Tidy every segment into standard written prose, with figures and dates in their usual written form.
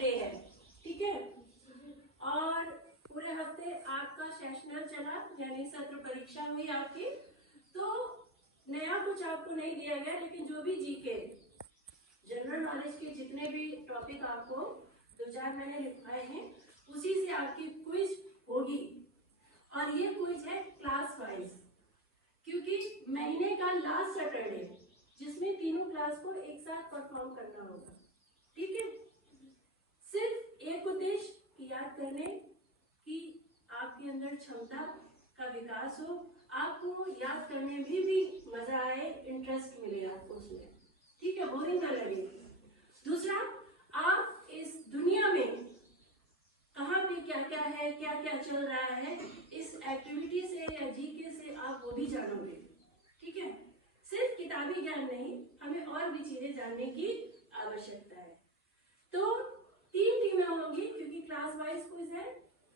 Day है, ठीक है। और पूरे हफ्ते आपका सेशनल चला, यानी सत्र परीक्षा हुई आपकी। तो नया कुछ आपको नहीं दिया गया, लेकिन जो भी जीके जनरल नॉलेज के जितने भी टॉपिक आपको 2-4 मैंने लिखवाए हैं, उसी से आपकी क्विज होगी। और ये क्विज है क्लास वाइज, क्योंकि महीने का लास्ट सैटरडे, जिसमें तीनों क्लास को एक साथ परफॉर्म करना होगा, ठीक है। सिर्फ एक उद्देश्य याद करने कि आपके अंदर क्षमता का विकास हो, आपको याद करने में भी मजा आए, इंटरेस्ट मिले आपको उसमें, ठीक है, बोरिंग ना लगे। दूसरा, आप इस दुनिया में कहाँ पे क्या क्या है, क्या क्या चल रहा है, इस एक्टिविटी से या जीके से आप वो भी जानोगे, ठीक है। सिर्फ किताबी ज्ञान नहीं, हमें और भी चीजें जानने की आवश्यकता है। तो 3 टीमें होंगी, क्योंकि क्लास वाइज क्विज है,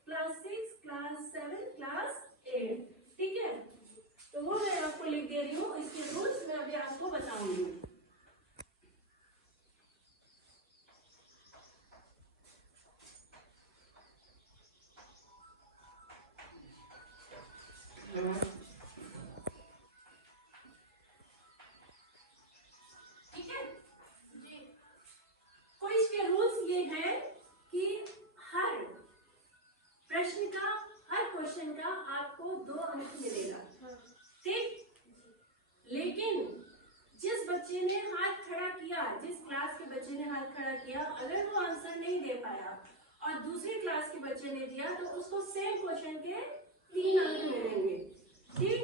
क्लास 6, क्लास 7, क्लास 8, ठीक है। तो वो मैं आपको लिख दे रही हूँ, इसके रूल्स मैं अभी आपको बताऊंगी। ठीक है जी। क्विज के रूल्स ये हैं कि हर प्रश्न का, हर क्वेश्चन का आपको 2 अंक मिलेगा, ठीक। लेकिन जिस बच्चे ने हाथ खड़ा किया, जिस क्लास के बच्चे ने हाथ खड़ा किया, अगर वो आंसर नहीं दे पाया और दूसरी क्लास के बच्चे ने दिया, तो उसको सेम क्वेश्चन के 3 अंक मिलेंगे, ठीक।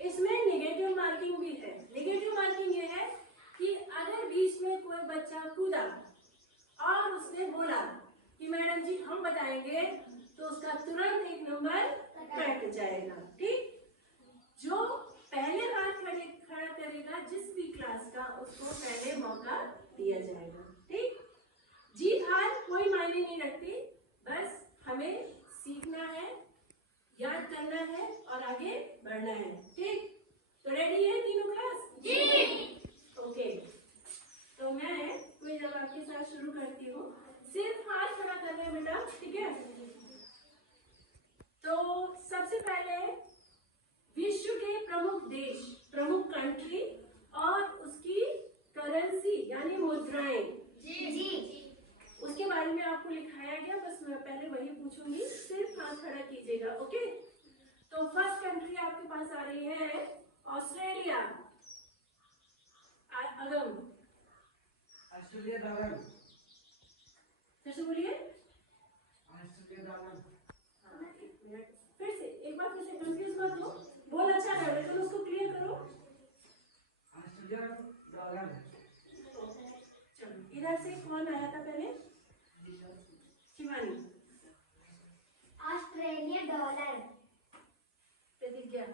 इसमें नेगेटिव मार्किंग भी है। नेगेटिव मार्किंग ये है कि अगर बीच में कोई बच्चा कूदा और उसने बोला कि मैडम जी हम बताएंगे, तो उसका तुरंत 1 नंबर कट जाएगा, ठीक। जो पहले हाथ खड़ा करेगा जिस भी क्लास का, उसको पहले मौका दिया जाएगा, ठीक। जीत हार कोई मायने नहीं रखती, बस हमें सीखना है, याद करना है और आगे बढ़ना है, ठीक। तो रेडी है तीनों क्लास? जी। ओके, तो मैं कोई जब आपके साथ शुरू करती हूँ, सिर्फ हाथ खड़ा करना है बेटा, ठीक है। तो सबसे पहले विश्व के प्रमुख देश, प्रमुख कंट्री और उसकी करेंसी यानी मुद्राएं, जी, उसके बारे में आपको लिखाया गया, बस मैं पहले वही पूछूंगी, सिर्फ हाथ खड़ा कीजिएगा, ओके। तो फर्स्ट कंट्री आपके पास आ रही है ऑस्ट्रेलिया। अगम, ऑस्ट्रेलिया डॉलर, फिर से बोलिए। ऑस्ट्रेलिया डॉलर, फिर से एक बार, फिर से कंफ्यूज मत हो, बोल अच्छा कर रहे, तो उसको क्लियर करो। Australia dollar. चलो, इधर से कौन आया था पहले? Shivani. Australia dollar. Pratigya.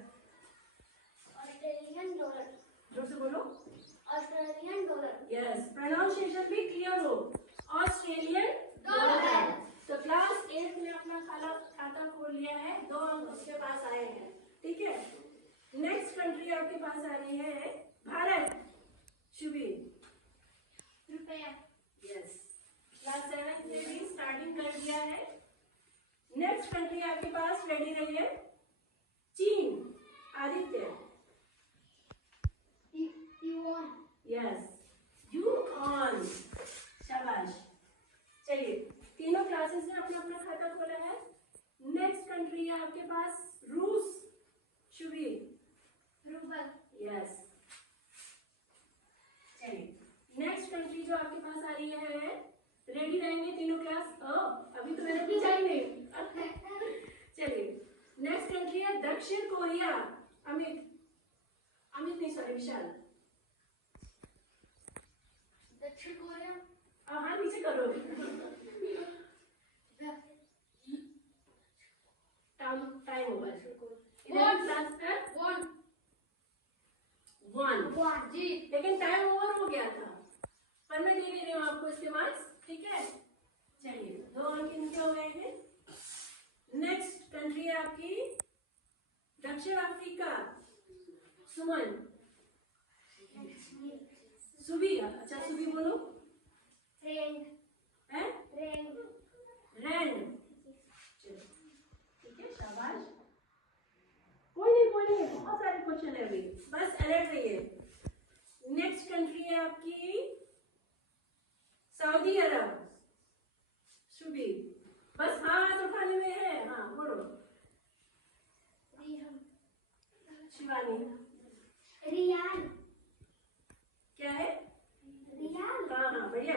Australian dollar. जोर से बोलो। Australian dollar. यस, प्रोनाउंसिएशन भी क्लियर हो, ऑस्ट्रेलियन डॉलर। तो क्लास 8 में अपना खाता खोल लिया है, 2 अंक उसके पास आए हैं, ठीक है। नेक्स्ट कंट्री आपके पास आ रही है भारत। शुभी। रुपया। यस, क्लास 7 से भी स्टार्टिंग कर दिया है। नेक्स्ट कंट्री आपके पास रेडी रही है चीन। आदित्य। युआन। यस, यूआन, शाबाश। चलिए, तीनों क्लासेस ने अपना अपना खाता खोला है। नेक्स्ट कंट्री है आपके पास रूस। शुभी। रूबल। यस, चलिए नेक्स्ट कंट्री जो आपके पास आ रही है, रेडी रहेंगे तीनों क्लास? अभी तो मैंने पूछा ही नहीं। चलिए, नेक्स्ट कंट्री है दक्षिण कोरिया। अमित नहीं, सॉरी, विशाल। दक्षिण कोरिया। हाँ, नीचे करो। Time over. वन जी, लेकिन टाइम ओवर हो गया था, पर मैं दे रही हूँ आपको इसके मार्क्स, ठीक है। चलिए, 2 अंक इनके हो गए हैं। नेक्स्ट कंट्री है आपकी दक्षिण अफ्रीका। सुमन। सुबी। अच्छा, सुबी बोलो। फ्रेंड। है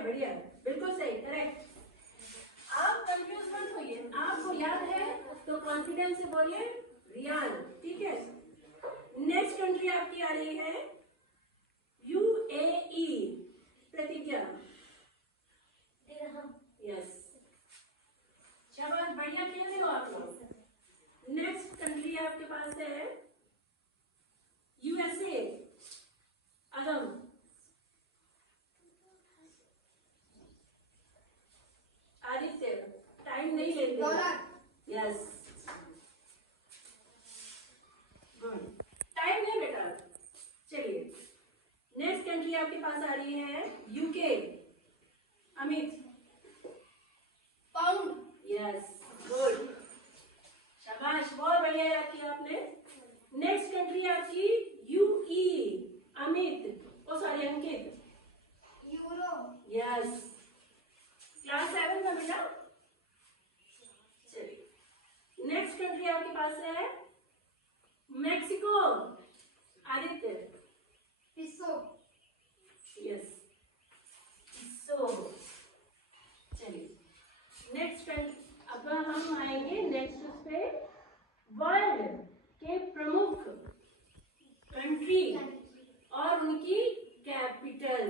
बढ़िया, बिल्कुल सही, करेक्ट। आप कंफ्यूज मत होइए, आपको याद है तो कॉन्फिडेंस से बोलिए रियान, ठीक है। नेक्स्ट कंट्री आपकी आ रही है यूएई, प्रतिज्ञा। Dirham. यस, शाबाश, बढ़िया खेल रहे हो आप लोग। नेक्स्ट कंट्री आपके पास है यूएसए, अगम। आदित्य, टाइम नहीं लेते। Dollar. यस, गुड, टाइम नहीं बेटा। चलिए, नेक्स्ट कंट्री आपके पास आ रही है UK, Amit. Pound. Yes, good, शाबाश, बहुत बढ़िया याद किया आपने। नेक्स्ट कंट्री आपकी यूई, अमित, ओ सॉरी अंकित। Euro. यस, क्लास 7 में बेटा। चलिए, नेक्स्ट कंट्री आपके पास है मैक्सिको, आदित्य। Peso. यस, सो चलिए, नेक्स्ट अब हम आएंगे नेक्स्ट उस पे, वर्ल्ड के प्रमुख कंट्री और उनकी कैपिटल,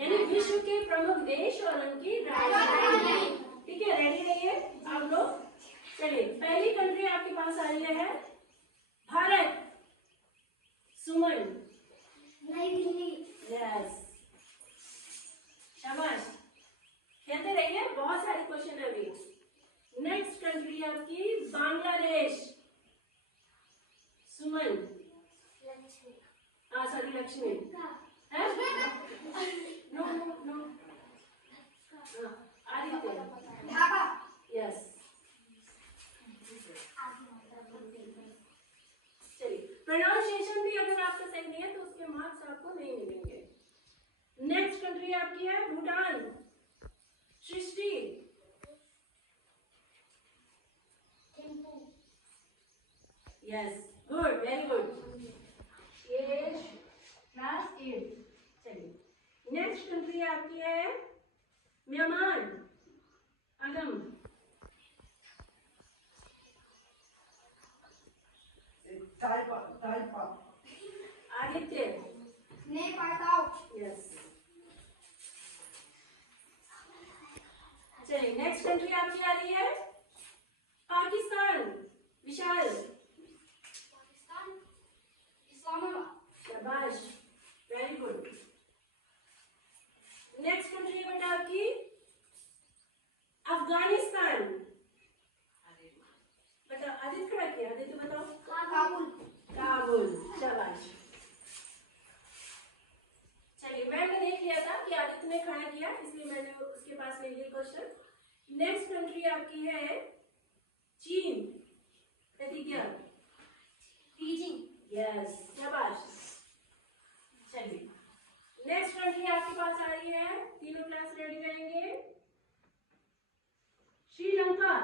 यानी विश्व के प्रमुख देश और उनकी राजधानी। ठीक है, रेडी रहिए आप लोग। चलिए, पहली कंट्री आपके पास आ रही है भारत, सुमन। नई दिल्ली. यस, शाबाश, खेलते रहिए, बहुत सारे क्वेश्चन है अभी। नेक्स्ट कंट्री आपकी बांग्लादेश, सुमन। लक्ष्मी. हाँ सॉरी, लक्ष्मी है? No no no, Aditya. Dhaka. Yes, चलिए, प्रोनाउंसिएशन भी अगर आपका सही नहीं है तो उसके मार्क्स आपको नहीं मिलेंगे। नेक्स्ट कंट्री आपकी है Bhutan, Srishti. Thimphu. Yes, good, very good, ये क्लास 8। चलिए, नेक्स्ट कंट्री आपकी है म्यांमार, अगम। ताइपा आदित्य। नेपाल. यस, चलिए, नेक्स्ट कंट्री आपकी आ रही है पाकिस्तान, विशाल। पाकिस्तान. इस्लामाबाद. शाबाश, वेरी गुड। नेक्स्ट कंट्री है बेटा आपकी अफगानिस्तान। बताओ, आदित्य खड़ा किया, आदित्य बताओ। काबुल. काबुल, शाबाश। चलिए, मैंने देख लिया था कि आदित्य ने खड़ा किया, इसलिए मैंने उसके पास ले लिया क्वेश्चन। नेक्स्ट कंट्री आपकी है चीन, प्रतिज्ञा। बीजिंग. यस, शाबाश। चलिए, नेक्स्ट कंट्री आपके पास आ रही है, तीनों क्लास रेडी रहेंगे, श्रीलंका,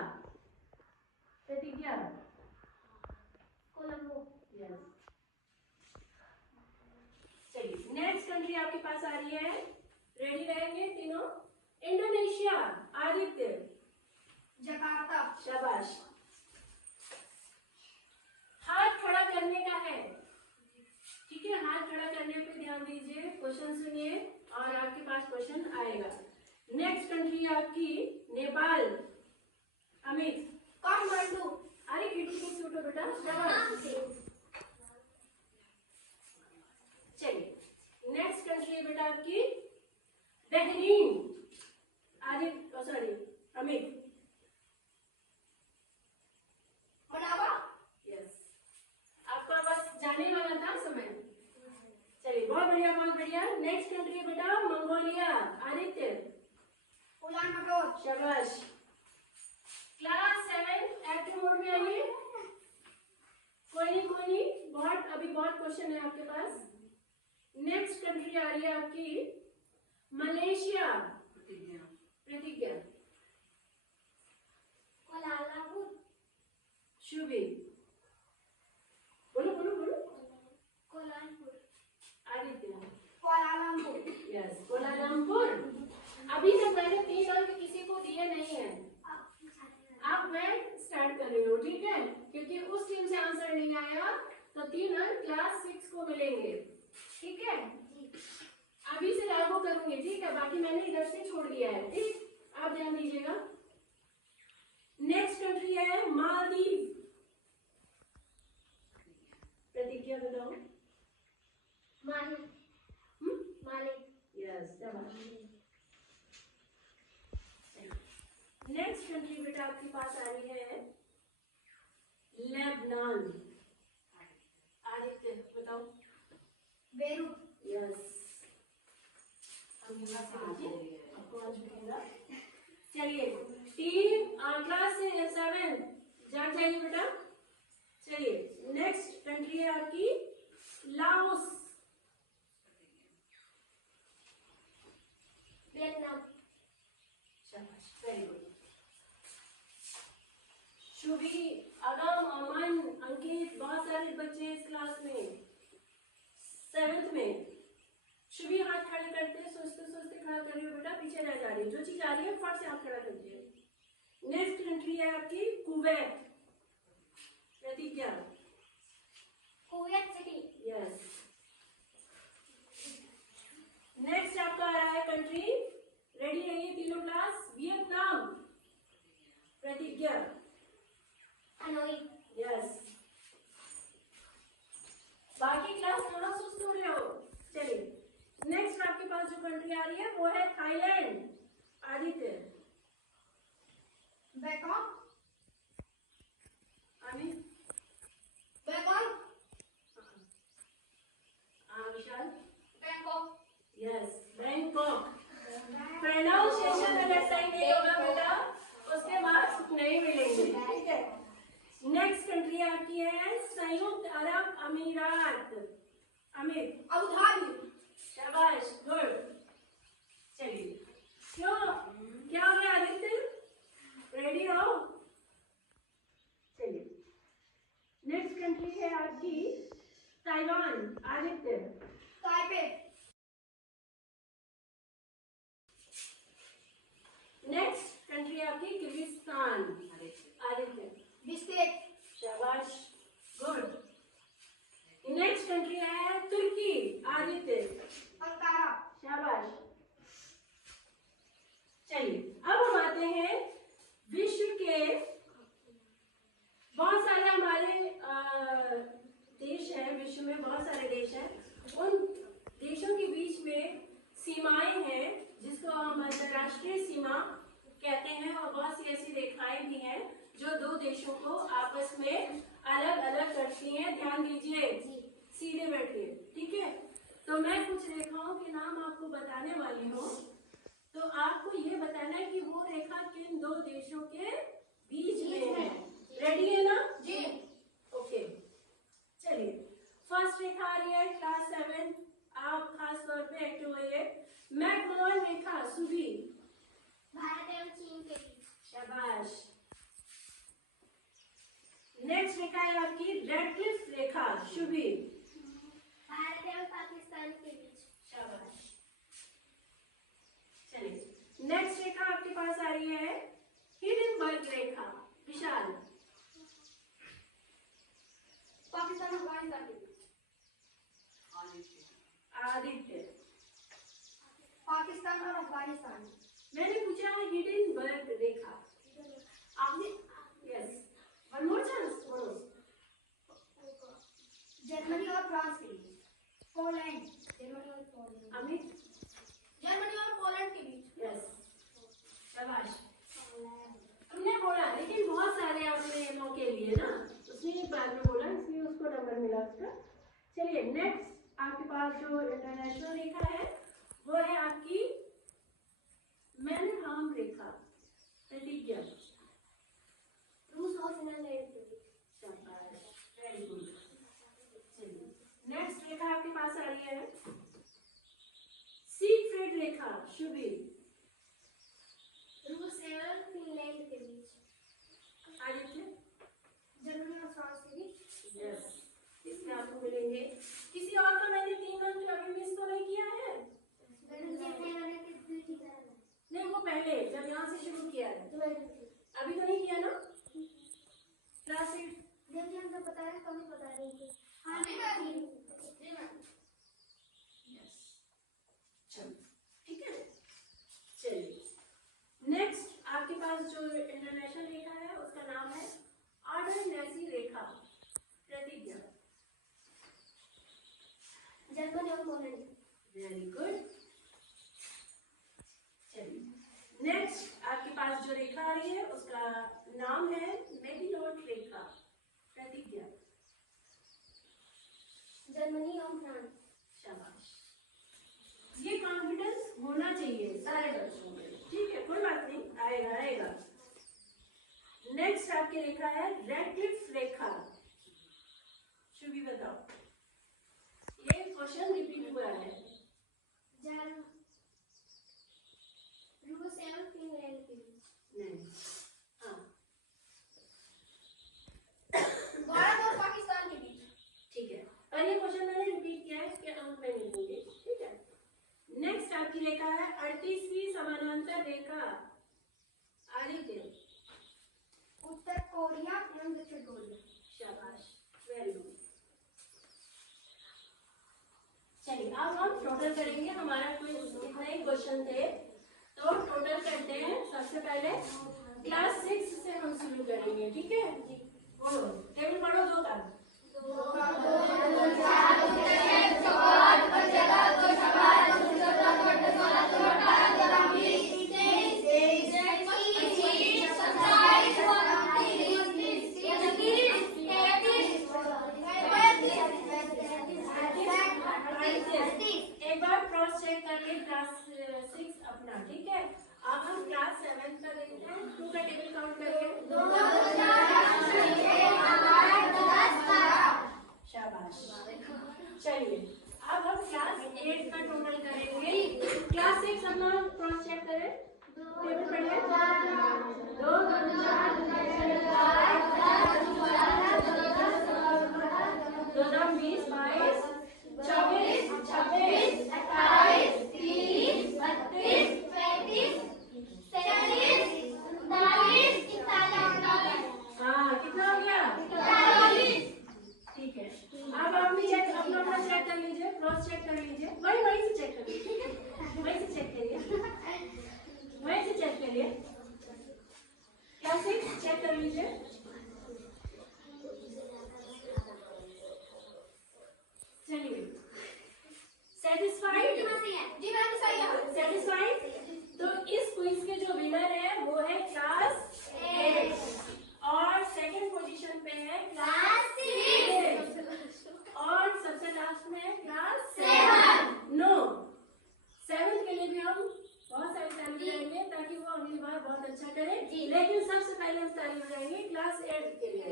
प्रतिज्ञा। कोलंबो. यस, चलिए, नेक्स्ट कंट्री आपके पास आ रही है, रेडी रहेंगे तीनों, इंडोनेशिया, आदित्य। जकार्ता. शाबाश, हाथ खड़ा करने का है, ठीक है, हाथ खड़ा करने पे ध्यान दीजिए, क्वेश्चन सुनिए और आपके पास क्वेश्चन आएगा। नेक्स्ट कंट्री आपकी नेपाल, अमित। काठमांडू. अरे किटी की छूटो बेटा, शाबाश। चलिए, नेक्स्ट कंट्री है बेटा आपकी Bahrain, Aditya, sorry Amit. Manama. Yes, आपका बस जाने वाला था समय। चलिए, बहुत बढ़िया, बहुत बढ़िया। नेक्स्ट कंट्री बेटा मंगोलिया, आदित्य। Ulaanbaatar. शाबाश, क्लास 7 एक्टिव मोड में आइए। कोई नहीं, कोई नहीं, अभी बहुत क्वेश्चन है आपके पास। नेक्स्ट कंट्री आ रही है आपकी मलेशिया, प्रतिज्ञा। कोलालमपुर. शुभी, बोलो बोलो बोलो। Kuala Lumpur. Aditya. Kuala Lumpur. Yes, Kuala Lumpur. क्योंकि उस टीम से आंसर नहीं आया तो 3 अंक क्लास 6 को मिलेंगे। ठीक है, अभी से लागू करूंगी। ठीक है, बाकी मैंने इधर से छोड़ दिया है। ठीक, आप ध्यान दीजिएगा। नेक्स्ट कंट्री है मालदीव। प्रतिज्ञा बताओ। माली माली यस, नेक्स्ट कंट्री बेटा आपके पास आ रही है लेबनान। आदित्य बताओ। बेरूत यस, हम यहाँ से लीजिए, आपको आज मिलेगा। चलिए टीम क्लास 7 जाग जाइए बेटा। चलिए नेक्स्ट कंट्री है आपकी लाओस। वियतनाम शाबाश, वेरी गुड। शुभी, अगम, अमन, अंकित, बहुत सारे बच्चे इस क्लास में 7th में। शुभी हाथ खड़े करते सोचते सोचते खड़ा कर रही हो बेटा, पीछे रह जा रही है। जो चीज आ रही है फट से हाथ खड़ा कर दिए। नेक्स्ट कंट्री है आपकी कुवैत। प्रतिज्ञा। Kuwait city yes. नेक्स्ट आपका आ रहा है कंट्री, रेडी रहिए तीनों क्लास, वियतनाम। प्रतिज्ञा। Hanoi yes. बाकी क्लास थोड़ा सुस्त हो रहे हो। चलिए नेक्स्ट आपके पास जो कंट्री आ रही है वो है Thailand. Aditya. Bangkok Amit. Bangkok Vishal. Bangkok yes, Bangkok. Pronunciation अगर सही नहीं होगा बेटा उसके मार्क्स नहीं मिलेंगे। ठीक है, नेक्स्ट कंट्री आपकी है संयुक्त अरब अमीरात। अमित। अबू धाबी शाबाश, गुड। चलिए, क्यों क्या हो गया आदित्य, रेडी हो? चलिए नेक्स्ट कंट्री है आपकी Taiwan. Aditya. Taipei next country आपकी किर्गिस्तान। आदित्य। बिश्केक शाबाश, गुड। नेक्स्ट कंट्री है तुर्की। आदित्य। अंकारा शाबाश। चलिए अब हम आते हैं विश्व के बहुत सारे हमारे देश हैं। विश्व में बहुत सारे देश हैं। उन देशों के बीच में सीमाएं हैं जिसको हम अंतर्राष्ट्रीय सीमा कहते हैं, और बहुत सी ऐसी रेखाएं भी हैं जो दो देशों को आपस में अलग अलग करती हैं। ध्यान दीजिए, सीधे बैठिए। ठीक है, तो मैं कुछ रेखाओं के नाम आपको बताने वाली हूँ, तो आपको ये बताना है कि वो रेखा किन दो देशों के बीच में है। रेडी है ना? जी। ओके, चलिए फर्स्ट रेखा आ रही है क्लास 7, आप खास तौर पे एक्टिव होइए। मैकमोहन रेखा। सुभी। भारत एवं चीन के बीच शाबाश। नेक्स्ट रेखा है आपकी रेडक्लिफ रेखा। शुभी। भारत एवं पाकिस्तान के बीच शाबाश। चलिए नेक्स्ट रेखा आपके पास आ रही है हिडनबर्ग रेखा। विशाल। पाकिस्तान और अफगानिस्तान के बीच आदित्य। पाकिस्तान और अफगानिस्तान मैंने पूछा हिडनबर्ग रेखा, आपने यस, वन मोर चांस बोलो। जर्मनी और फ्रांस के बीच पोलैंड जर्मनी और पोलैंड अमित। जर्मनी और पोलैंड के बीच यस, शाबाश। तुमने बोला, लेकिन बहुत सारे आपने मौके लिए ना, उसने एक बार में बोला इसलिए उसको नंबर मिला उसका। चलिए नेक्स्ट आपके पास जो इंटरनेशनल रेखा है वो है आपकी मैनहाम रेखा। प्रतिज्ञा। रूस और फिनलैंड के बीच शाबाश, वेरी गुड। चलिए नेक्स्ट रेखा आपके पास आ रही है सीगफ्रीड रेखा। शुभी। रूस एवं फिनलैंड के बीच आदित्य। जर्मनी और फ्रांस के बीच यस, इसमें आपको मिलेंगे। किसी और का मैंने 3 अंक अभी मिस तो नहीं किया है? नहीं, वो पहले जब यहाँ से शुरू किया है, अभी तो नहीं किया ना? क्लास जी हम तो बता रहे कौन बता रही थी हाँ जी मैम चलो ठीक है। चलिए नेक्स्ट आपके पास जो इंटरनेशनल रेखा है उसका नाम है आर्डरनेसी रेखा। प्रतिज्ञा। जर्मनी और पोलैंड। Very good. चलिए नेक्स्ट आपके पास जो रेखा आ रही है उसका नाम है मेडिनोट रेखा। प्रतिज्ञा। जर्मनी और फ्रांस। शाबाश। ये कॉन्फिडेंस होना चाहिए सारे बच्चों में, ठीक है, कोई बात नहीं, आएगा आएगा। नेक्स्ट आपकी रेखा है रेडक्लिफ रेखा। शुभी बताओ, ये क्वेश्चन रिपीट हुआ है। रूस एवं फिनलैंड के बीच। नहीं, हाँ भारत और पाकिस्तान के बीच। ठीक है, और ये क्वेश्चन मैंने रिपीट किया है, इसके अंक में नहीं दूंगी, ठीक है। नेक्स्ट आपकी रेखा है 38वीं समानांतर रेखा। आदित्य। उत्तर कोरिया एवं दक्षिण कोरिया। शाबाश, वेरी गुड। चलिए अब हम टोटल करेंगे, हमारा क्विज इतने ही क्वेश्चन थे, तो टोटल करते हैं। सबसे पहले क्लास 6 से हम शुरू करेंगे, ठीक है। बोलो, टेबल पढ़ो दो का। एक बार क्रॉस चेक करके क्लास 6 अपना, ठीक है। अब हम क्लास 7 का देखते हैं, 2 का टेबल काउंट करिए। शाबाश। चलिए अब हम क्लास 8 का टोटल करेंगे। क्लास 6 अपना क्रॉस चेक करें, टेबल पढ़िए। 2 2 4 2 2 20 22 24 26 28 30 32 हाँ कितना हो गया? ठीक है, अब आप भी चेक अपना अपना चेक कर लीजिए, क्रॉस चेक कर लीजिए, वहीं से चेक करिए, ठीक है, वहीं से चेक करिए, वहीं से चेक करिए। क्लास 6 चेक कर लीजिए। चलिए सेटिस्फाइड? जी मैम सही है। सेटिस्फाइड? तो इस क्विज के जो विनर है वो है क्लास 8 और सेकंड पोजीशन पे है क्लास 6 और सबसे लास्ट में है क्लास 7। नो, 7 के लिए भी हम बहुत सारी तारीफ करेंगे ताकि वो अगली बार बहुत अच्छा करे, लेकिन सबसे पहले हम तारीफ करेंगे क्लास 8 के लिए।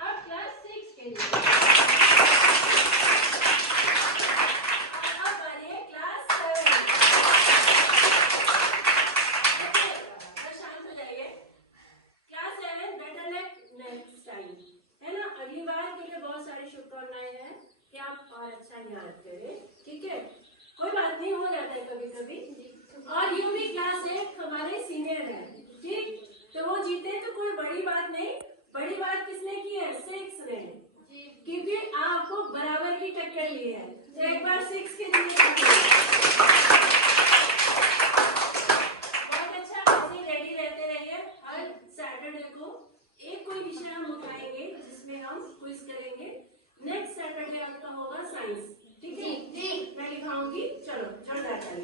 अब क्लास 6 के लिए। और अच्छा याद करें, ठीक है, कोई बात नहीं, हो जाता है कभी कभी। और यू भी क्लास 8 हमारे सीनियर है, ठीक, तो वो जीते तो कोई बड़ी बात नहीं। बड़ी बात किसने की है? 6 ने, क्योंकि आपको बराबर की टक्कर ली है, तो एक बार 6 के लिए बहुत अच्छा। ऐसे रेडी रहते रहिए, हर सैटरडे को एक कोई विषय हम उठाएंगे जिसमें हम क्विज करेंगे। नेक्स्ट सैटरडे आपका होगा साइंस, ठीक है, मैं लिखाऊंगी, चलो जोरदार ताली।